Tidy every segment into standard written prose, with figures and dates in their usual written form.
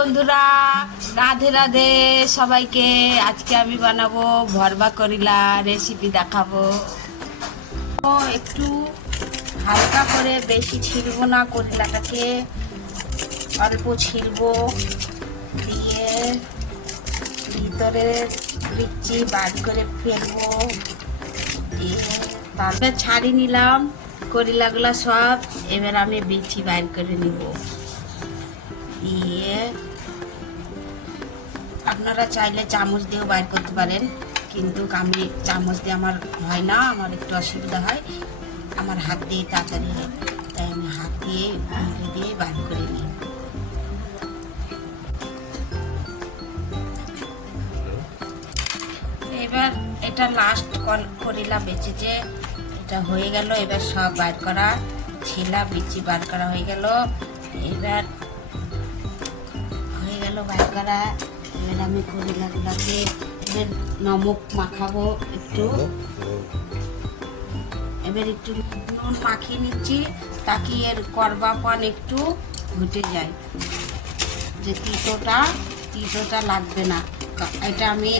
বন্ধুরা, রাধে রাধে সবাইকে। আজকে আমি বানাবো ভরবা করিলা রেসিপি দেখাবো। একটু হালকা করে, বেশি ছিলবো না করিলাটাকে, অল্প ছিলবো, দিয়ে ভিতরে বিচি বার করে ফেলবো, দিয়ে তারপরে ছাড়িয়ে নিলাম করিলাগুলা সব। এবার আমি বিচি বার করে নিব। দিয়ে আপনারা চাইলে চামচ দিয়েও বাইর করতে পারেন, কিন্তু আমি চামচ দিয়ে আমার হয় না, আমার একটু অসুবিধা হয়, আমার হাত দিয়ে তাড়াতাড়ি হয়, তাই আমি হাত দিয়ে দিয়ে বাইর করে নিই। এবার এটা লাস্ট করিলা বেঁচেছে, এটা হয়ে গেল। এবার সব বাইর করা ছিলা বিচি বার করা হয়ে গেল। এবার বাইর করা। এবার আমি করিলাগুলাকে এবার নমক মাখাবো একটু। এবার একটু নুন মাখিয়ে নিচ্ছি, তাকে এর করবাপন একটু ঘুটে যায়, যে তিতোটা লাগবে না। এটা আমি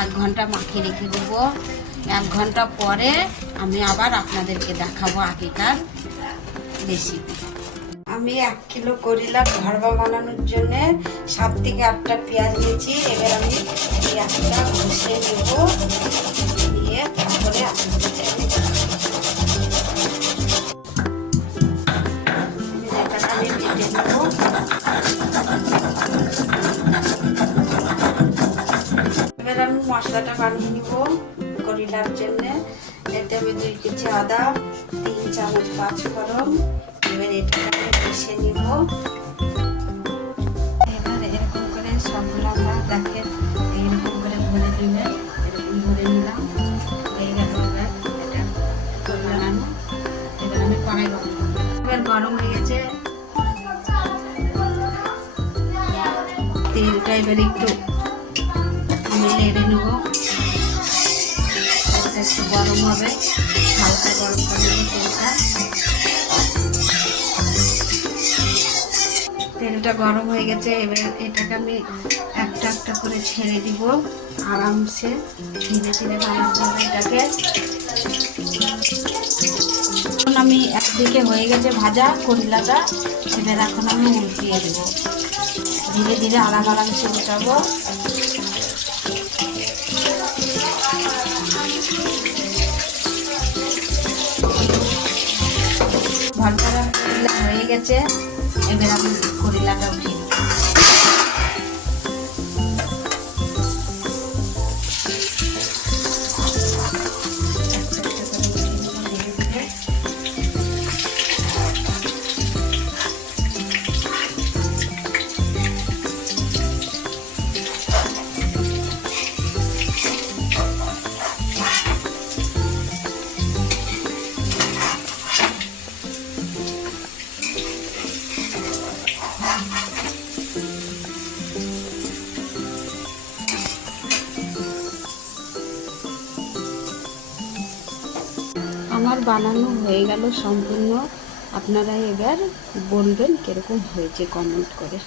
1 ঘন্টা মাখিয়ে রেখে দেবো। 1 ঘন্টা পরে আমি আবার আপনাদেরকে দেখাবো আগেকার রেসিপি। আমি 1 কিলো করিলা ভরবা বানানোর জন্য 7 থেকে 8টা পেঁয়াজ নিয়েছি। এবার আমি পেঁয়াজটা ঘষে নেব, দিয়ে তারপরে আপনাদের আমি বেটে নেব। এবার আমি মশলাটা বানিয়ে নিব করিলার জন্য। এতে আমি 2 কেজি আদা, 3 চামচ পাঁচফোড়ন। এবার এটা মিশে নিব। এবার এরকম করে সবগুলো আমরা দেখেন এরকম করে ভরে দিবেন। এরকম ভরে নিলাম, হয়ে গেল। এবার এটা বানানো। এবার আমি কড়াই এবার গরম হয়ে গেছে তেলটা। এবার একটু আমি নেড়ে নেব, একটু গরম হবে, হালকা গরম করে নেব তেলটা গরম হয়ে গেছে। এবার এটাকে আমি একটা একটা করে ছেড়ে দিব, আরামসে ধীরে ধীরে বানাতে হবে এটাকে। এখন আমি একদিকে হয়ে গেছে ভাজা করিলাটা, এবার এখন আমি উল্টিয়ে দেব, ধীরে ধীরে আরামসে উল্টাবো। ভর্তাটা হয়ে গেছে। এবার আমি করিলাটা উঠিয়ে আমার বানানো হয়ে গেল সম্পূর্ণ। আপনারা এবার বলবেন কিরকম হয়েছে কমেন্ট করে।